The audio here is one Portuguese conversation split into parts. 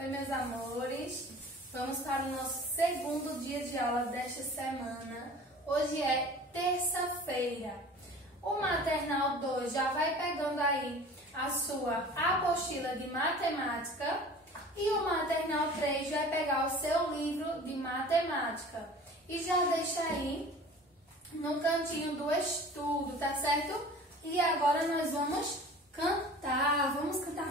Oi, meus amores. Vamos para o nosso segundo dia de aula desta semana. Hoje é terça-feira. O Maternal 2 já vai pegando aí a sua apostila de matemática e o Maternal 3 vai pegar o seu livro de matemática. E já deixa aí no cantinho do estudo, tá certo? E agora nós vamos cantar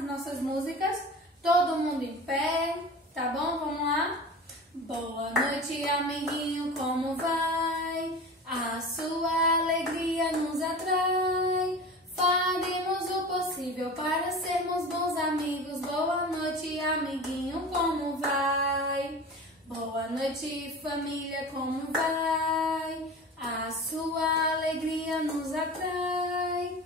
nossas músicas. Todo mundo em pé, tá bom? Vamos lá? Boa noite, amiguinho, como vai? A sua alegria nos atrai. Faremos o possível para sermos bons amigos. Boa noite, amiguinho, como vai? Boa noite, família, como vai? A sua alegria nos atrai.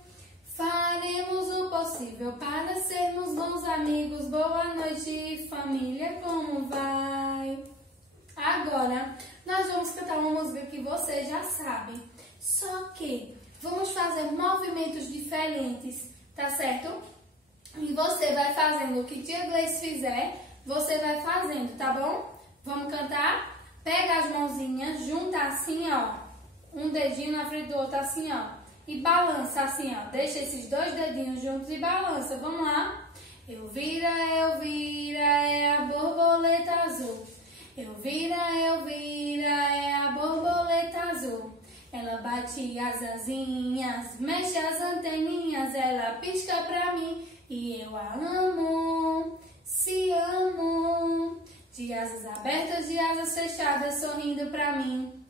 Faremos o possível para sermos bons amigos. Boa noite, família, como vai? Agora, nós vamos cantar uma música que você já sabe. Só que vamos fazer movimentos diferentes, tá certo? E você vai fazendo o que tia Gleice fizer, você vai fazendo, tá bom? Vamos cantar? Pega as mãozinhas, junta assim, ó. Um dedinho na frente do outro, assim, ó. E balança assim, ó. Deixa esses dois dedinhos juntos e balança. Vamos lá. Elvira, é a borboleta azul. Elvira, é a borboleta azul. Ela bate as asinhas, mexe as anteninhas. Ela pisca pra mim e eu a amo. Se amo. De asas abertas, de asas fechadas, sorrindo pra mim.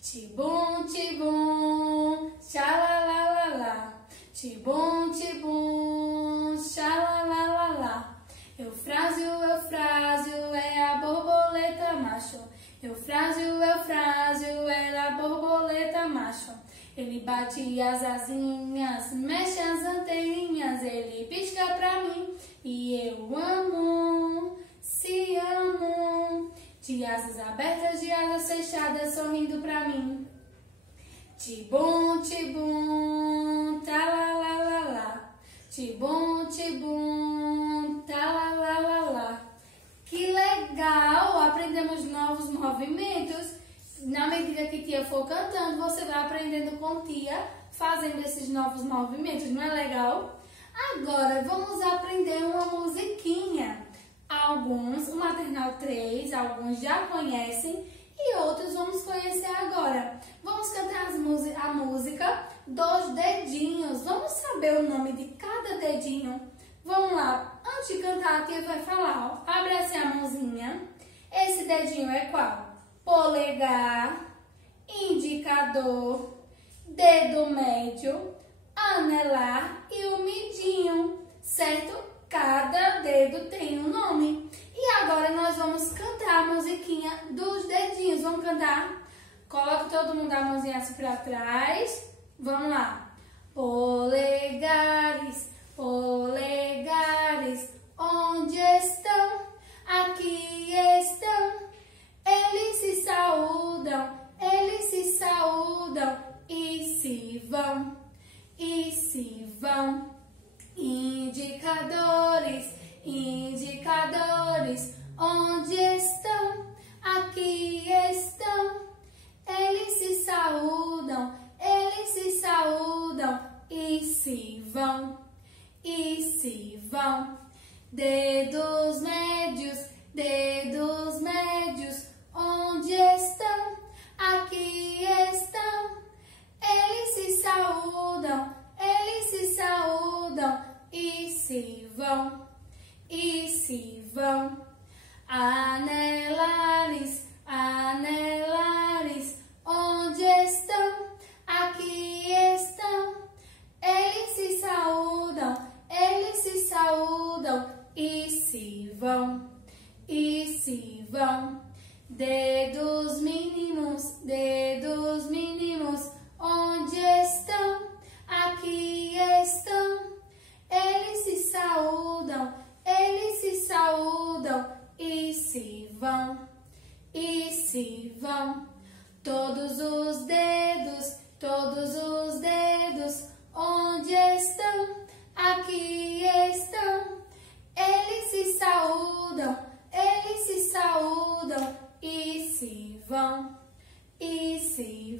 Tibum, tibum, xalalalala. Tibum, tibum, xalalalala. Eufrásio, é a borboleta macho. Eufrásio, é a borboleta macho. Ele bate as asinhas, mexe as anteninhas. Ele pisca pra mim e eu amo, se amo. De asas abertas, de asas fechadas, sorrindo pra mim. Tibum, tibum, talalalala. Tibum, tibum, talalalala. Que legal! Aprendemos novos movimentos. Na medida que tia for cantando, você vai aprendendo com tia, fazendo esses novos movimentos. Não é legal? Agora, vamos aprender uma musiquinha. Alguns, o Maternal 3, alguns já conhecem e outros vamos conhecer agora. Vamos cantar a música dos dedinhos. Vamos saber o nome de cada dedinho. Vamos lá. Antes de cantar, a tia vai falar. Ó. Abre assim a mãozinha. Esse dedinho é qual? Polegar, indicador, dedo médio, anelar e o midinho, certo? Cada dedo tem um nome. E agora nós vamos cantar a musiquinha dos dedinhos. Vamos cantar? Coloca todo mundo a mãozinha assim pra trás. Vamos lá. Polegares, polegares, onde estão? Aqui estão. Eles se saúdam e se vão, e se vão. Indicadores, indicadores, onde estão? Aqui estão. Eles se saúdam e se vão, e se vão. Dedos médios, onde estão? Aqui estão. Eles se saúdam e se vão, e se vão. Anelares, anelares, onde estão? Aqui estão. Eles se saúdam e se vão, e se vão. Dedos mínimos, onde estão? Aqui estão. Eles se saúdam e se vão, e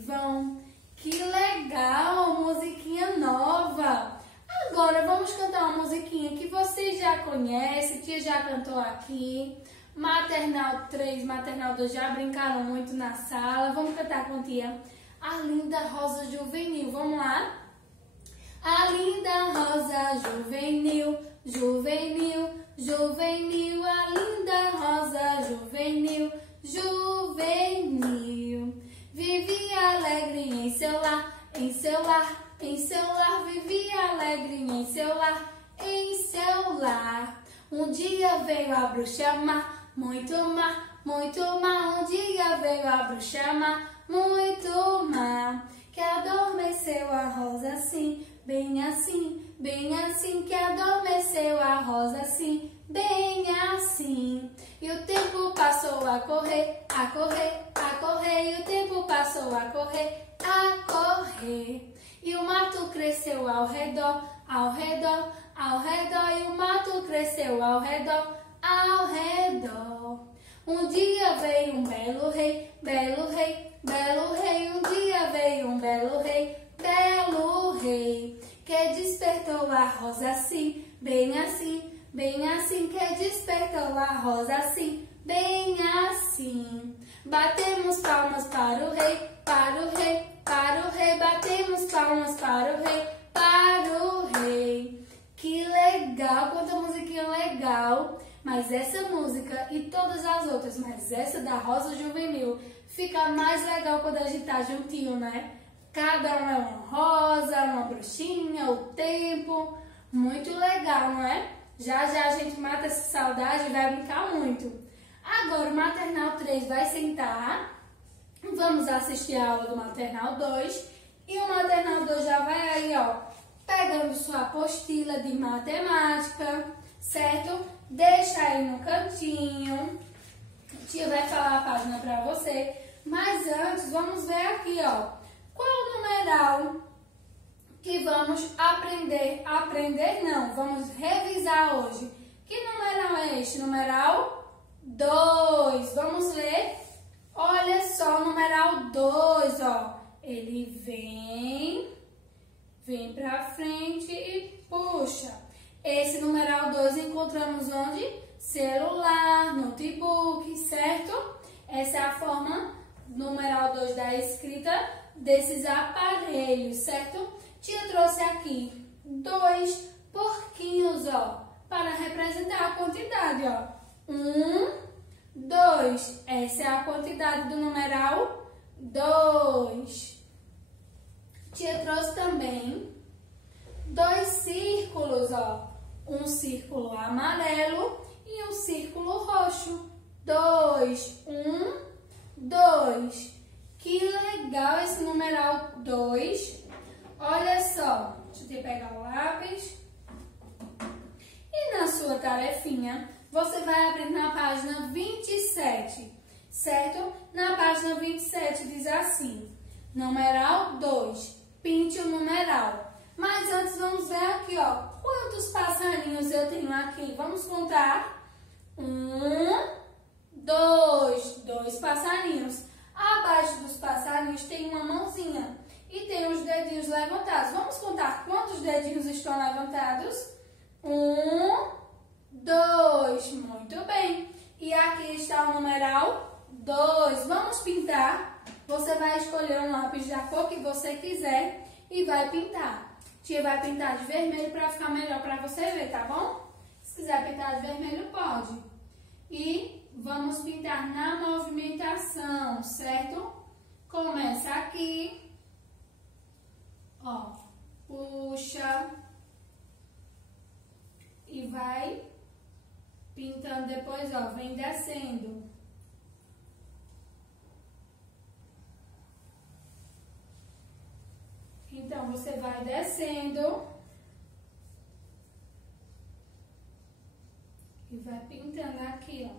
vão. Que legal, musiquinha nova. Agora vamos cantar uma musiquinha que vocês já conhecem, tia já cantou aqui. Maternal 3, Maternal 2 já brincaram muito na sala. Vamos cantar com tia. A linda rosa juvenil, vamos lá? A linda rosa juvenil, juvenil, juvenil. A linda rosa juvenil, juvenil. Vivia alegre em seu lar, em seu lar, em seu lar. Vivia alegre em seu lar, em seu lar. Um dia veio a bruxa má, muito má, muito má. Um dia veio a bruxa má, muito má. Que adormeceu a rosa assim, bem assim, bem assim. Que adormeceu a rosa assim, bem assim. E o tempo passou a correr, a correr, a correr. E o tempo passou a correr, a correr. E o mato cresceu ao redor, ao redor, ao redor. E o mato cresceu ao redor, ao redor. Um dia veio um belo rei, belo rei, belo rei. Um dia veio um belo rei, belo rei. Que despertou a rosa assim, bem assim, bem assim. Que despertou a rosa assim, bem assim. Batemos palmas para o rei, para o rei, para o rei. Batemos palmas para o rei, para o rei. Que legal, quanta musiquinha legal. Mas essa música e todas as outras, mas essa da Rosa Juvenil, fica mais legal quando a gente tá juntinho, né? Cada um é uma rosa, uma bruxinha, o tempo. Muito legal, não é? Já já a gente mata essa saudade e vai brincar muito. Agora o Maternal 3 vai sentar. Vamos assistir a aula do Maternal 2. E o Maternal 2 já vai aí, ó, pegando sua apostila de matemática, certo? Deixa aí no cantinho. A tia vai falar a página para você. Mas antes, vamos ver aqui, ó. Qual o numeral que vamos aprender? Aprender não, vamos revisar hoje. Que numeral é este? Numeral 2. Vamos ler? Olha só, o numeral 2, ó. Ele vem pra frente e puxa. Esse numeral 2 encontramos onde? Celular, notebook, certo? Essa é a forma numeral 2 da escrita desses aparelhos, certo? Tia trouxe aqui 2 porquinhos, ó, para representar a quantidade, ó. 1, 2. Essa é a quantidade do numeral 2. Tia trouxe também 2 círculos, ó. Um círculo amarelo e um círculo roxo. 2, 1, 2. Que legal esse numeral 2. Olha só, deixa eu pegar o lápis. E na sua tarefinha, você vai abrir na página 27, certo? Na página 27 diz assim, numeral 2, pinte o numeral. Mas antes vamos ver aqui, ó, quantos passarinhos eu tenho aqui. Vamos contar. 1, 2, 2 passarinhos. Abaixo dos passarinhos tem uma mãozinha e tem os dedinhos levantados. Vamos contar quantos dedinhos estão levantados? 1, 2, muito bem. E aqui está o numeral 2. Vamos pintar. Você vai escolher um lápis da cor que você quiser e vai pintar. Tia vai pintar de vermelho para ficar melhor para você ver, tá bom? Se quiser pintar de vermelho, pode. E vamos pintar na movimentação, certo? Começa aqui. Ó, puxa. E vai pintando depois, ó, vem descendo. Então, você vai descendo e vai pintando aqui, ó.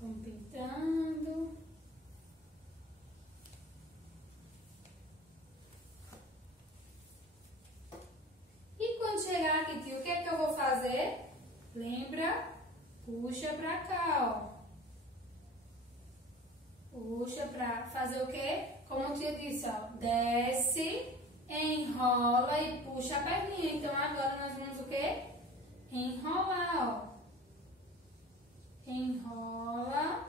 Vamos pintando. E quando chegar aqui, tio, o que é que eu vou fazer? Lembra? Puxa pra cá, ó. Puxa pra fazer o quê? Como a tia disse, ó. Desce, enrola e puxa a perninha. Então, agora nós vamos o quê? Enrolar, ó. Enrola.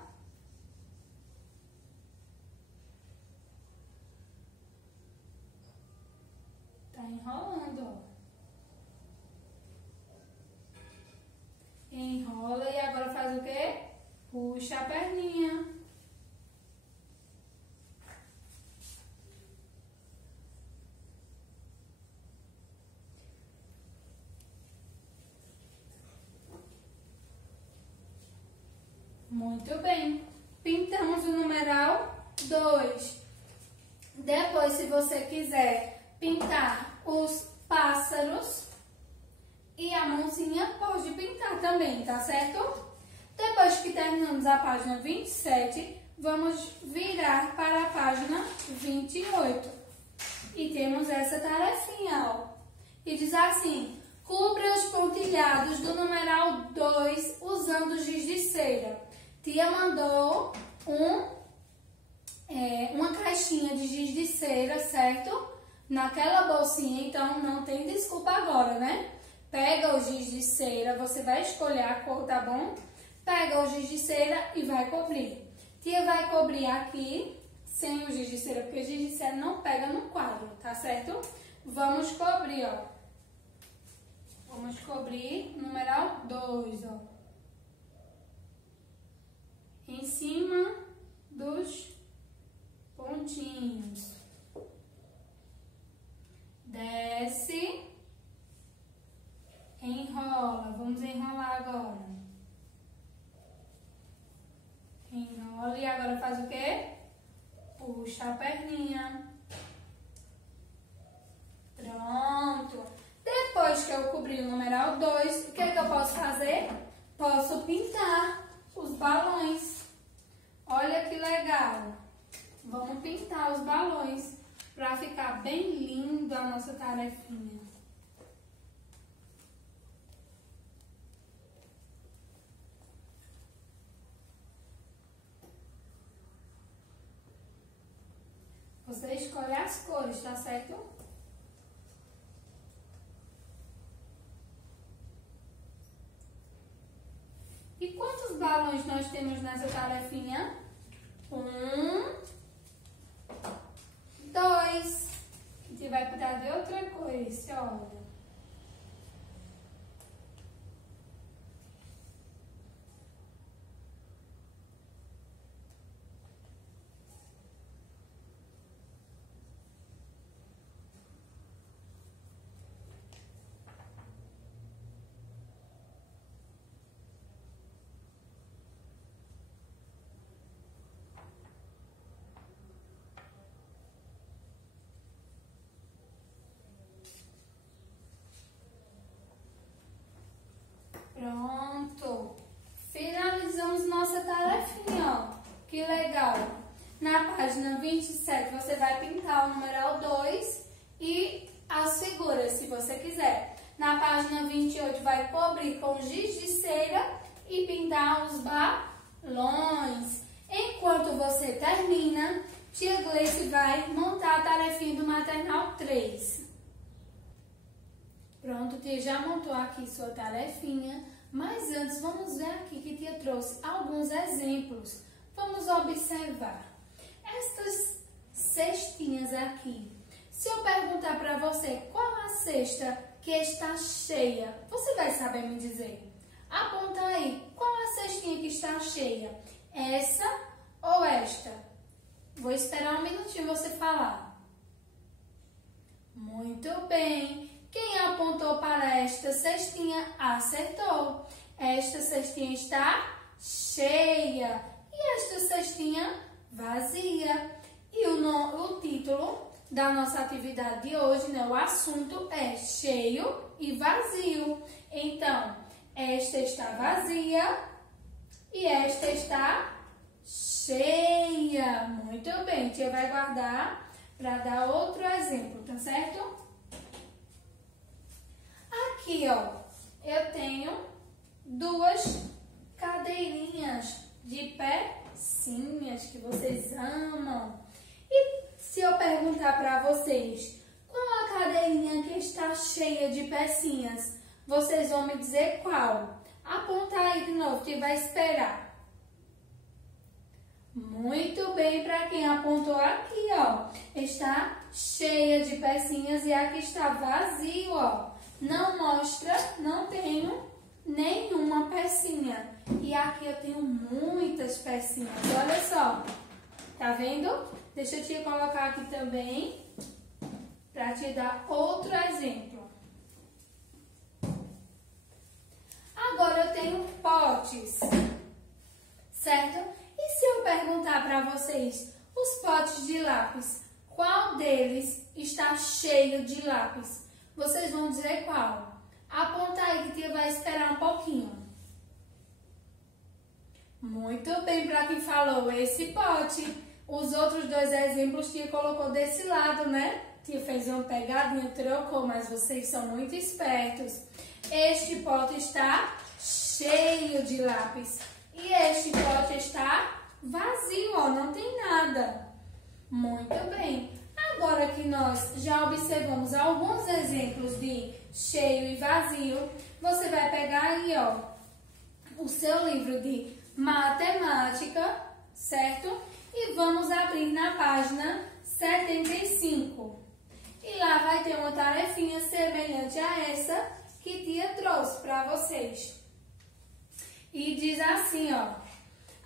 Tá enrolando, ó. Enrola e agora faz o quê? Puxa a perninha. Muito bem. Pintamos o numeral 2. Depois, se você quiser pintar os pássaros e a mãozinha, pode pintar também, tá certo? Depois que terminamos a página 27, vamos virar para a página 28. E temos essa tarefinha, ó. E diz assim: cubra os pontilhados do numeral 2 usando giz de cera. Tia mandou uma caixinha de giz de cera, certo? Naquela bolsinha, então não tem desculpa agora, né? Pega o giz de cera, você vai escolher a cor, tá bom? Pega o giz de cera e vai cobrir. Tia vai cobrir aqui sem o giz de cera, porque o giz de cera não pega no quadro, tá certo? Vamos cobrir, ó. Vamos cobrir o numeral 2, ó. Em cima dos pontinhos. Desce, enrola. Vamos enrolar agora. Enrola e agora faz o quê? Puxa a perninha. Pronto. Depois que eu cobri o numeral 2, o que é que eu posso fazer? Posso pintar os balões. Olha que legal. Vamos pintar os balões para ficar bem lindo a nossa tarefinha. Você escolhe as cores, tá certo? E quantos balões nós temos nessa tarefinha? 1, 2. A gente vai pintar de outra cor esse, olha. Pronto! Finalizamos nossa tarefinha, ó. Que legal! Na página 27 você vai pintar o numeral 2 e as figuras, se você quiser. Na página 28 vai cobrir com giz de cera e pintar os balões. Enquanto você termina, tia Gleice vai montar a tarefinha do maternal 3. Pronto, tia já montou aqui sua tarefinha, mas antes vamos ver aqui que tia trouxe alguns exemplos. Vamos observar. Estas cestinhas aqui. Se eu perguntar para você qual a cesta que está cheia, você vai saber me dizer? Aponta aí, qual a cestinha que está cheia? Essa ou esta? Vou esperar um minutinho você falar. Muito bem. Quem apontou para esta cestinha acertou. Esta cestinha está cheia e esta cestinha vazia. E o título da nossa atividade de hoje, né, o assunto é cheio e vazio. Então, esta está vazia e esta está cheia. Muito bem, tia vai guardar para dar outro exemplo, tá certo? Aqui, ó, eu tenho duas cadeirinhas de pé Sim, acho que vocês amam. E se eu perguntar para vocês, qual a cadeirinha que está cheia de pecinhas? Vocês vão me dizer qual? Aponta aí de novo, que vai esperar. Muito bem, para quem apontou aqui, ó. Está cheia de pecinhas e aqui está vazio, ó. Não mostra, não tenho nenhuma pecinha. E aqui eu tenho muitas pecinhas. Olha só. Tá vendo? Deixa eu te colocar aqui também para te dar outro exemplo. Agora eu tenho potes, certo? E se eu perguntar para vocês, os potes de lápis, qual deles está cheio de lápis? Vocês vão dizer qual? Aponta aí que tia vai esperar um pouquinho. Muito bem, para quem falou esse pote. Os outros dois exemplos tia colocou desse lado, né? Tia fez uma pegadinha, trocou, mas vocês são muito espertos. Este pote está cheio de lápis. E este pote está vazio, ó, não tem nada. Muito bem. Agora que nós já observamos alguns exemplos de cheio e vazio, você vai pegar aí, ó, o seu livro de matemática, certo? E vamos abrir na página 75. E lá vai ter uma tarefinha semelhante a essa que tia trouxe para vocês. E diz assim, ó: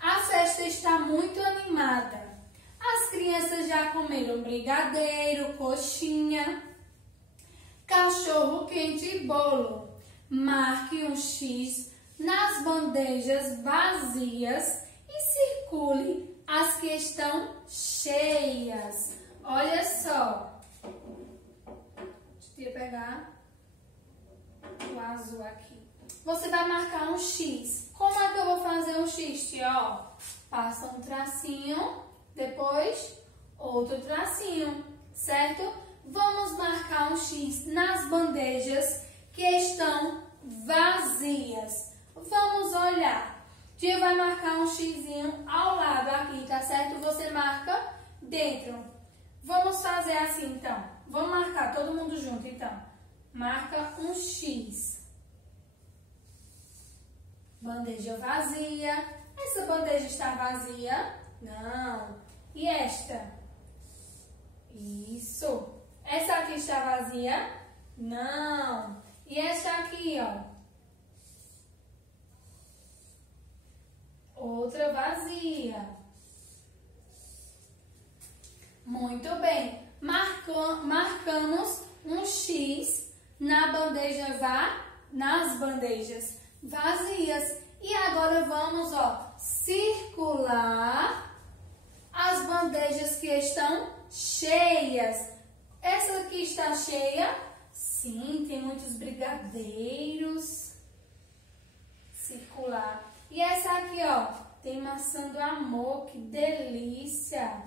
a festa está muito animada. As crianças já comeram brigadeiro, coxinha, cachorro quente e bolo. Marque um X nas bandejas vazias e circule as que estão cheias. Olha só. Deixa eu pegar o azul aqui. Você vai marcar um X. Como é que eu vou fazer um X, tia? Ó, passa um tracinho, depois outro tracinho, certo? Vamos marcar um X nas bandejas que estão vazias. Vamos olhar. Tia vai marcar um xizinho ao lado aqui, tá certo? Você marca dentro. Vamos fazer assim, então. Vamos marcar todo mundo junto, então. Marca um X. Bandeja vazia. Essa bandeja está vazia? Não. E esta? Isso. Essa aqui está vazia? Não. E esta aqui, ó? Outra vazia. Muito bem. Marcamos um X nas bandejas vazias. E agora vamos, ó, circular as bandejas que estão cheias. Essa aqui está cheia? Sim, tem muitos brigadeiros. Circular. E essa aqui, ó, tem maçã do amor, que delícia!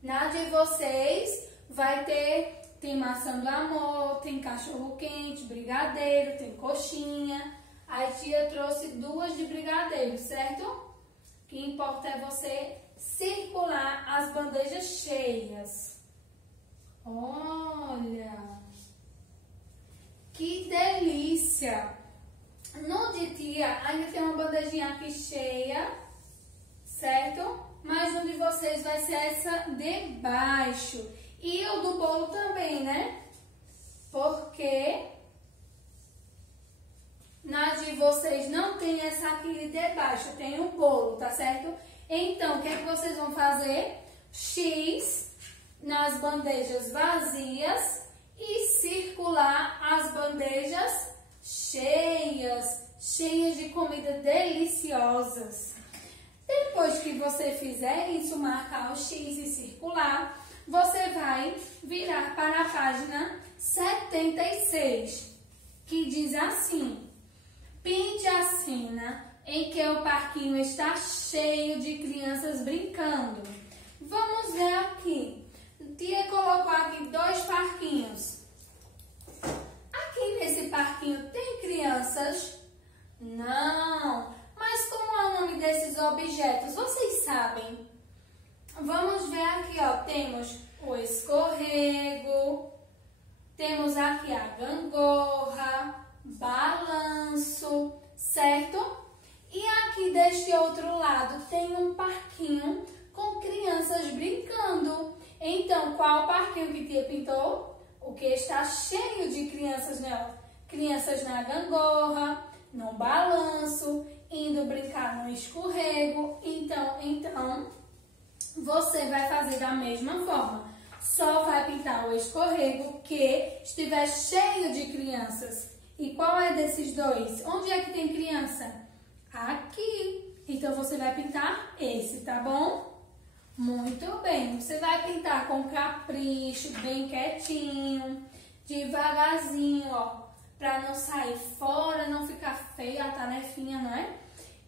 Na de vocês vai ter, tem maçã do amor, tem cachorro quente, brigadeiro, tem coxinha. A tia trouxe duas de brigadeiro, certo? O que importa é você circular as bandejas cheias. Olha! Que delícia! No de tia ainda tem uma bandejinha aqui cheia, certo? Mas no de vocês vai ser essa de baixo. E o do bolo também, né? Porque na de vocês não tem essa aqui de baixo, tem o bolo, tá certo? Então, o que é que vocês vão fazer? X nas bandejas vazias e circular as bandejas cheias de comida deliciosas. Depois que você fizer isso, marcar o X e circular, você vai virar para a página 76, que diz assim: pinte a cena em que o parquinho está cheio de crianças brincando. Vamos ver aqui. Tia colocou aqui dois parquinhos. Aqui nesse parquinho tem crianças? Não. Mas como é o nome desse temos o escorrego, temos aqui a gangorra, balanço, certo? E aqui deste outro lado tem um parquinho com crianças brincando. Então, qual parquinho que tia pintou? O que está cheio de crianças nela. Crianças na gangorra, no balanço, indo brincar no escorrego. Então, você vai fazer da mesma forma. Só vai pintar o escorrego que estiver cheio de crianças. E qual é desses dois? Onde é que tem criança? Aqui. Então, você vai pintar esse, tá bom? Muito bem. Você vai pintar com capricho, bem quietinho, devagarzinho, ó. Pra não sair fora, não ficar feia a tarefinha, não é?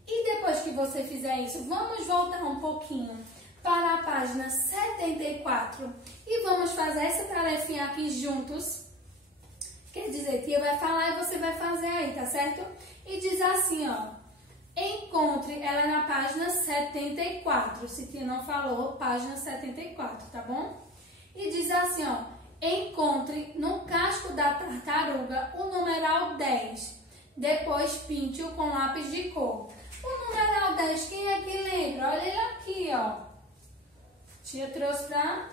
E depois que você fizer isso, vamos voltar um pouquinho para a página 74 e vamos fazer essa tarefinha aqui juntos. Quer dizer, tia vai falar e você vai fazer aí, tá certo? E diz assim, ó. Encontre, ela é na página 74, se tia não falou, página 74, tá bom? E diz assim, ó. Encontre no casco da tartaruga o numeral 10. Depois pinte-o com lápis de cor. O numeral 10, quem é que lembra? Olha ele aqui, ó. Tia trouxe pra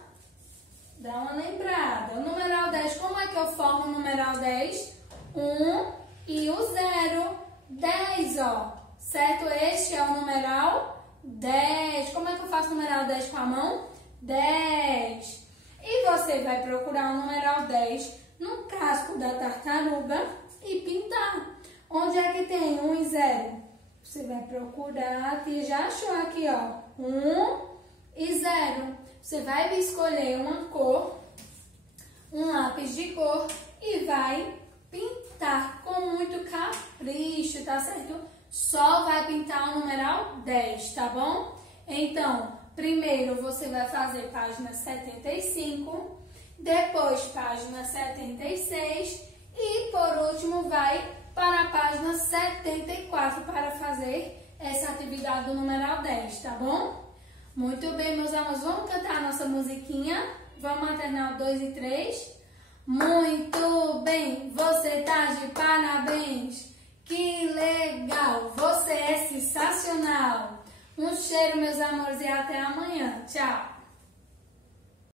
dar uma lembrada. O numeral 10, como é que eu formo o numeral 10? 1 e o 0. 10, ó. Certo? Este é o numeral 10. Como é que eu faço o numeral 10 com a mão? 10. E você vai procurar o numeral 10 no casco da tartaruga e pintar. Onde é que tem 1 e 0? Você vai procurar, que já achou aqui, ó. 1 e 0. Você vai escolher uma cor, um lápis de cor e vai pintar com muito capricho, tá certo? Só vai pintar o numeral 10, tá bom? Então, primeiro você vai fazer página 75, depois página 76 e por último vai para a página 74 para fazer essa atividade do numeral 10, tá bom? Muito bem, meus amigos, vamos cantar a nossa musiquinha? Vamos alternar o 2 e 3? Muito bem, você tá de parabéns! Que legal! Você é sensacional! Um cheiro, meus amores, e até amanhã. Tchau!